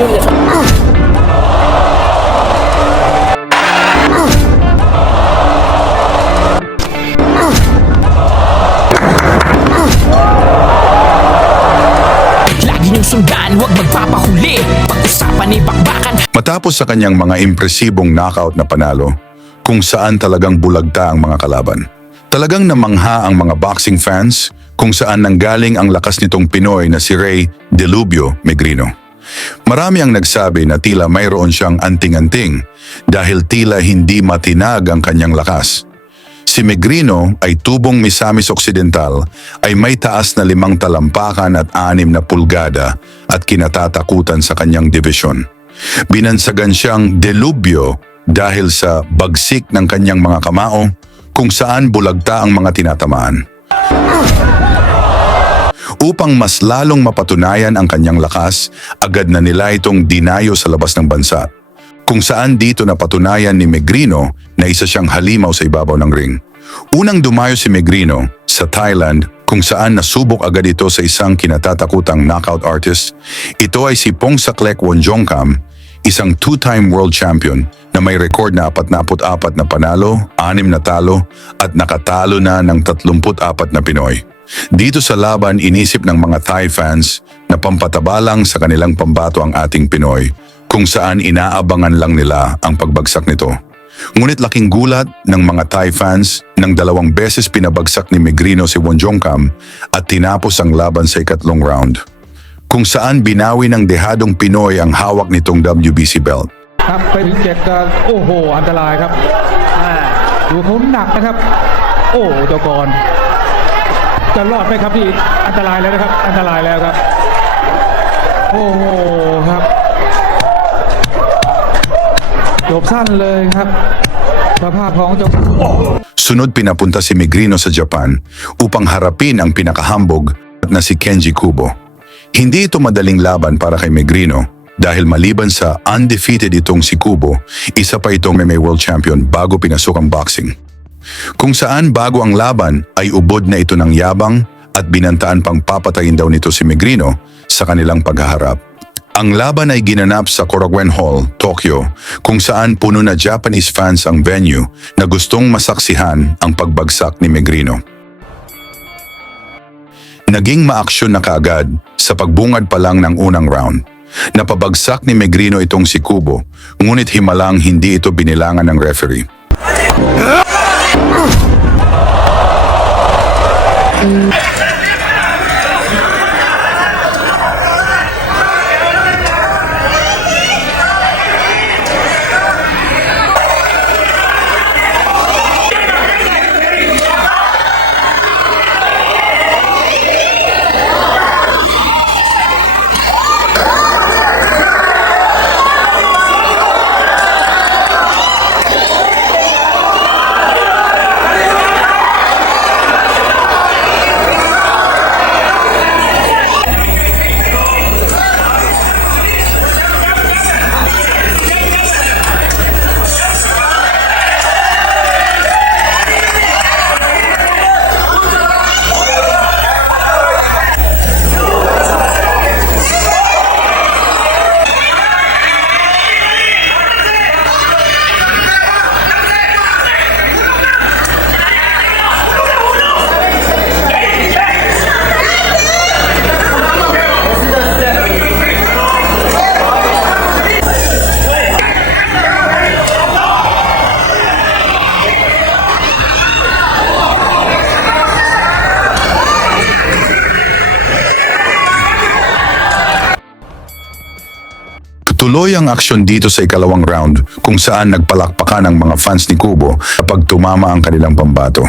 Lagi niyong sundan, huwag magpapahuli. Pag-usapan ni bakbakan. Matapos sa kanyang mga impresibong knockout na panalo, kung saan talagang bulagta ang mga kalaban. Talagang namangha ang mga boxing fans kung saan nanggaling ang lakas nitong Pinoy na si Rey Delubio Megrino. Marami ang nagsabi na tila mayroon siyang anting-anting dahil tila hindi matinag ang kanyang lakas. Si Megrino ay tubong Misamis Occidental ay may taas na 5 talampakan at 6 na pulgada at kinatatakutan sa kanyang division. Binansagan siyang Delubio dahil sa bagsik ng kanyang mga kamao kung saan bulagta ang mga tinatamaan. Upang mas lalong mapatunayan ang kanyang lakas, agad na nila itong dinayo sa labas ng bansa, kung saan dito napatunayan ni Megrino na isa siyang halimaw sa ibabaw ng ring. Unang dumayo si Megrino sa Thailand kung saan nasubok agad ito sa isang kinatatakutang knockout artist. Ito ay si Pongsaklek Wonjongkam, isang 2-time world champion na may record na 44 na panalo, 6 na talo at nakatalo na ng 34 na Pinoy. Dito sa laban, inisip ng mga Thai fans na pampataba lang sa kanilang pambato ang ating Pinoy, kung saan inaabangan lang nila ang pagbagsak nito. Ngunit laking gulat ng mga Thai fans nang 2 beses pinabagsak ni Megrino si Wonjongkam at tinapos ang laban sa ikatlong round, kung saan binawi ng dehadong Pinoy ang hawak nitong WBC belt. ครับไปถึง7ก็โอ้โหอันตรายครับดูเขาหนักนะครับโอ้เจ้ากรจะรอดไหมครับพี่อันตรายแล้วนะครับอันตรายแล้วครับโอ้โหครับจบสั้นเลยครับสภาพของเจ้า Sunod pinapunta si Megrino sa Japan upang harapin ang pinakahambog na si Kenji Kubo. Hindi ito madaling laban para kay Megrino dahil maliban sa undefeated itong si Kubo, isa pa itong may world champion bago pinasok ang boxing. Kung saan bago ang laban ay ubod na ito ng yabang at binantaan pang papatayin daw nito si Megrino sa kanilang paghaharap. Ang laban ay ginanap sa Korakuen Hall, Tokyo, kung saan puno na Japanese fans ang venue na gustong masaksihan ang pagbagsak ni Megrino. Naging maaksyon na kaagad sa pagbungad pa lang ng unang round. Napabagsak ni Megrino itong si Kubo, ngunit himalang hindi ito binilangan ng referee. Tuloy ang aksyon dito sa ikalawang round kung saan nagpalakpakan ang mga fans ni Kubo kapag tumama ang kanilang pambato.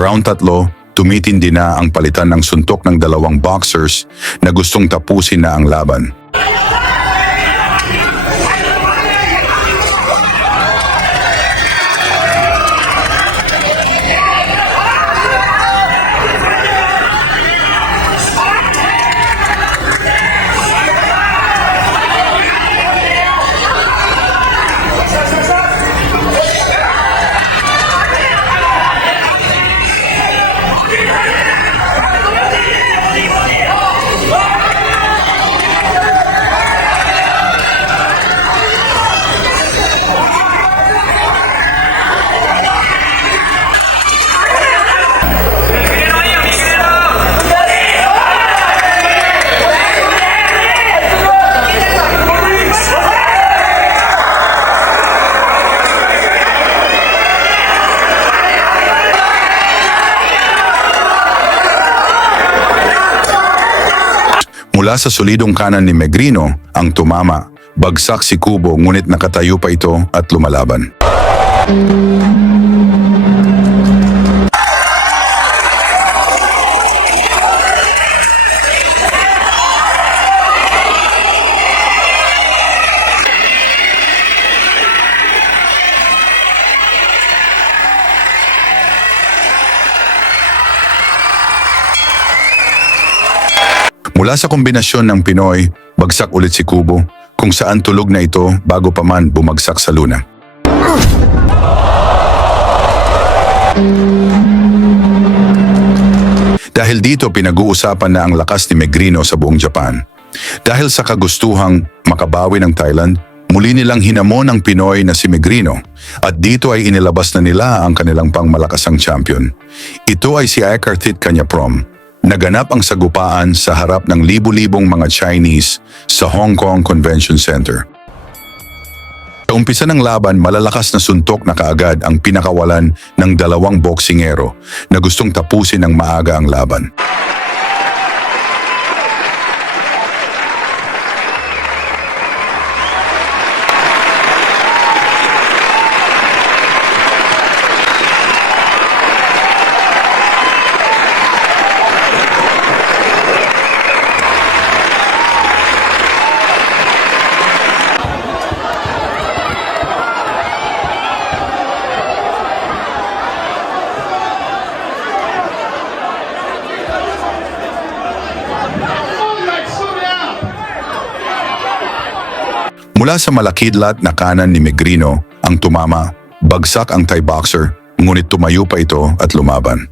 round 3, tumitindi na ang palitan ng suntok ng dalawang boxers na gustong tapusin na ang laban. Mula sa solidong kanan ni Megrino ang tumama, bagsak si Kubo ngunit nakatayo pa ito at lumalaban. Mula sa kombinasyon ng Pinoy, bagsak ulit si Kubo, kung saan tulog na ito bago pa man bumagsak sa luna. Dahil dito pinag-uusapan na ang lakas ni Megrino sa buong Japan. Dahil sa kagustuhang makabawi ng Thailand, muli nilang hinamon ang Pinoy na si Megrino at dito ay inilabas na nila ang kanilang pangmalakasang champion. Ito ay si Aikarthit Kanyaprom. Naganap ang sagupaan sa harap ng libu-libong mga Chinese sa Hong Kong Convention Center. Sa umpisa ng laban, malalakas na suntok na kaagad ang pinakawalan ng dalawang boksingero na gustong tapusin ng maaga ang laban. Mula sa malakidlat na kanan ni Megrino ang tumama, bagsak ang Thai boxer, ngunit tumayo pa ito at lumaban.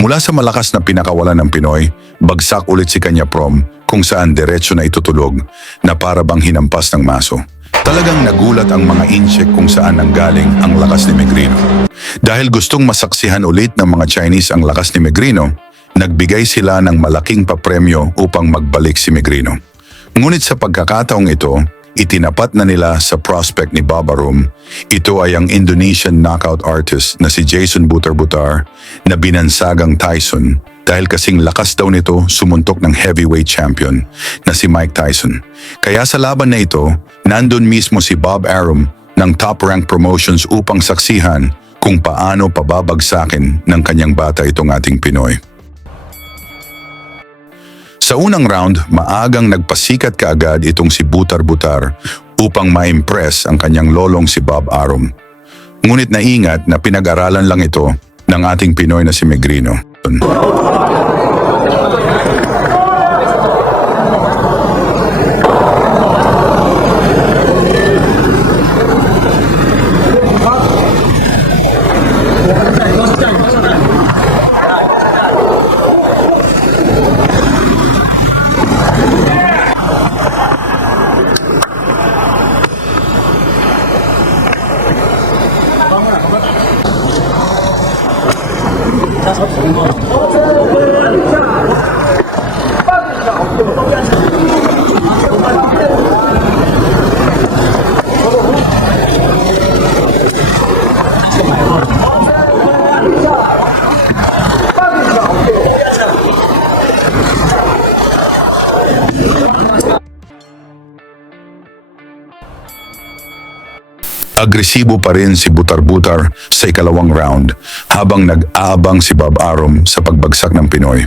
Mula sa malakas na pinakawalan ng Pinoy, bagsak ulit si Kanyaprom kung saan diretso na itutulog na para bang hinampas ng maso. Talagang nagulat ang mga incheck kung saan nanggaling ang lakas ni Megrino. Dahil gustong masaksihan ulit ng mga Chinese ang lakas ni Megrino, nagbigay sila ng malaking papremyo upang magbalik si Megrino. Ngunit sa pagkakataong ito, itinapat na nila sa prospect ni Bob Arum. Ito ay ang Indonesian knockout artist na si Jason Butar-Butar na binansagang Tyson dahil kasing lakas daw nito sumuntok ng heavyweight champion na si Mike Tyson. Kaya sa laban na ito, nandun mismo si Bob Arum ng Top Rank Promotions upang saksihan kung paano pababagsakin ng kanyang bata itong ating Pinoy. Sa unang round, maagang nagpasikat kaagad itong si Butar-Butar upang ma-impress ang kanyang lolong si Bob Arum. Ngunit naingat na pinag-aralan lang ito ng ating Pinoy na si Megrino. Agresibo pa rin si Butar-Butar sa ikalawang round habang nag-aabang si Bob Arum sa pagbagsak ng Pinoy.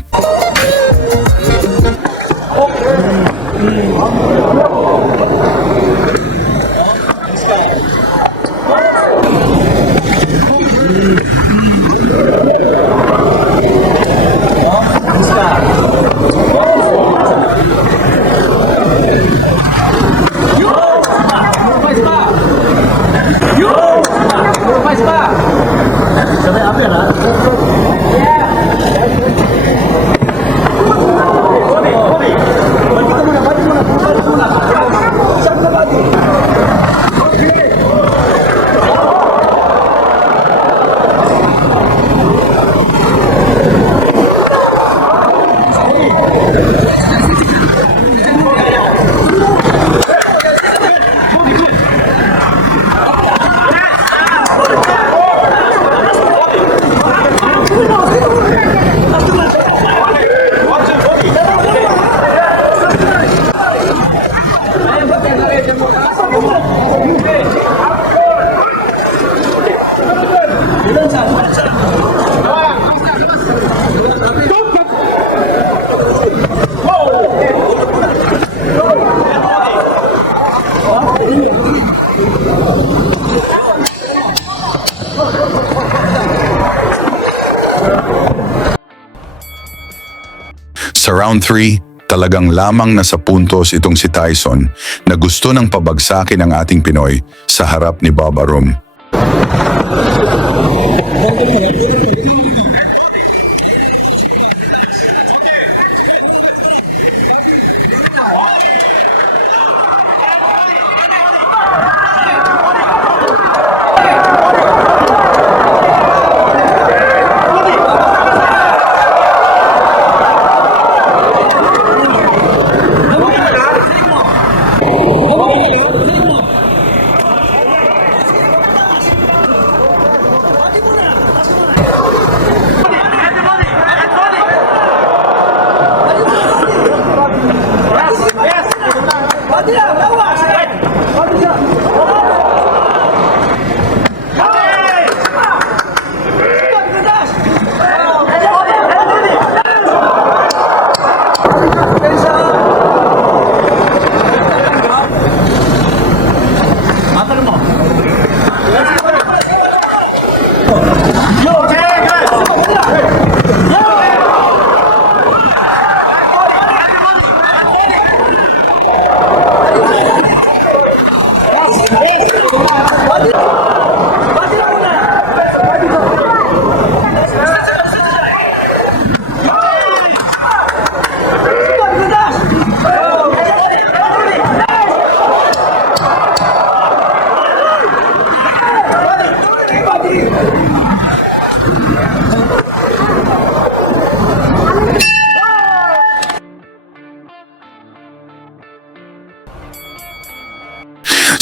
Sa round 3, talagang lamang nasa puntos itong si Tyson na gusto ng pabagsakin ang ating Pinoy sa harap ni Bob Arum.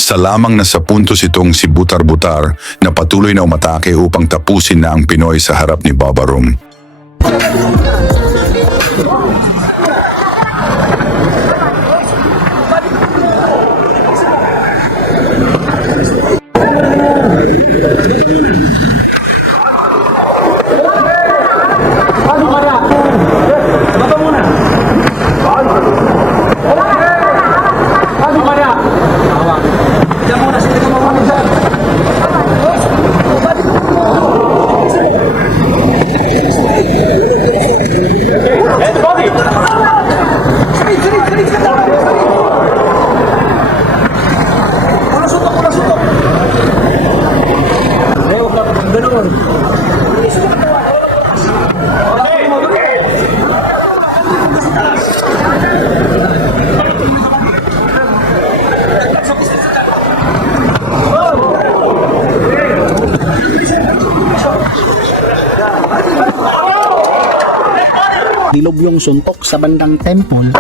Sa lamang nasa puntos itong si Butar-Butar na patuloy na umatake upang tapusin na ang Pinoy sa harap ni Bob Arum. Dilob yung suntok sa bandang temple.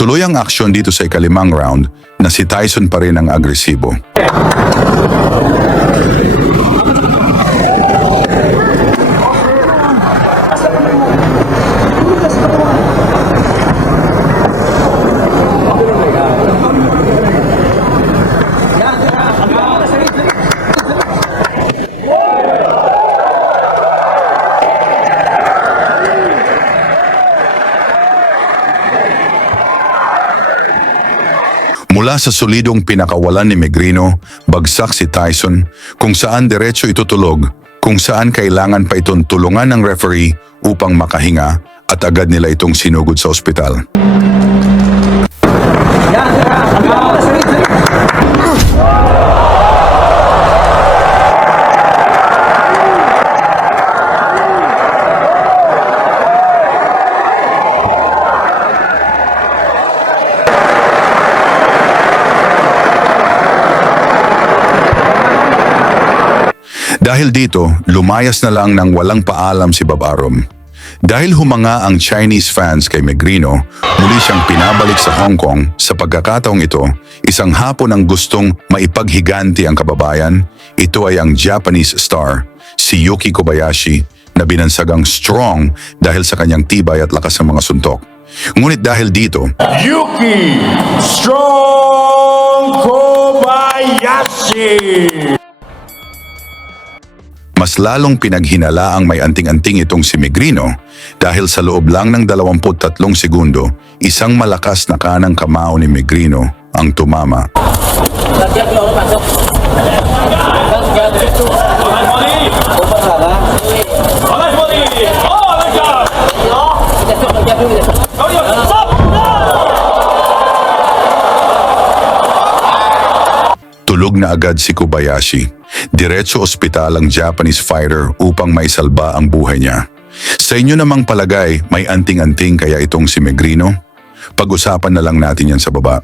Tuloy ang aksyon dito sa ikalimang round na si Tyson pa rin ang agresibo. Mula sa solidong pinakawalan ni Megrino, bagsak si Tyson kung saan diretso itutulog, kung saan kailangan pa itong tulungan ng referee upang makahinga at agad nila itong sinugod sa ospital. Dahil dito, lumayas na lang ng walang paalam si Bob Arum. Dahil humanga ang Chinese fans kay Megrino, muli siyang pinabalik sa Hong Kong. Sa pagkakataong ito, isang hapon ang gustong maipaghiganti ang kababayan. Ito ay ang Japanese star, si Yuki Kobayashi, na binansagang strong dahil sa kanyang tibay at lakas ng mga suntok. Ngunit dahil dito, Yuki Strong Kobayashi. mas lalong pinaghinala ang may anting-anting itong si Megrino dahil sa loob lang ng 23 segundo, isang malakas na kanang kamao ni Megrino ang tumama. Tulog na agad si Kobayashi. Diretso ospital ang Japanese fighter upang maisalba ang buhay niya. Sa inyo namang palagay, may anting-anting kaya itong si Megrino? Pag-usapan na lang natin yan sa baba.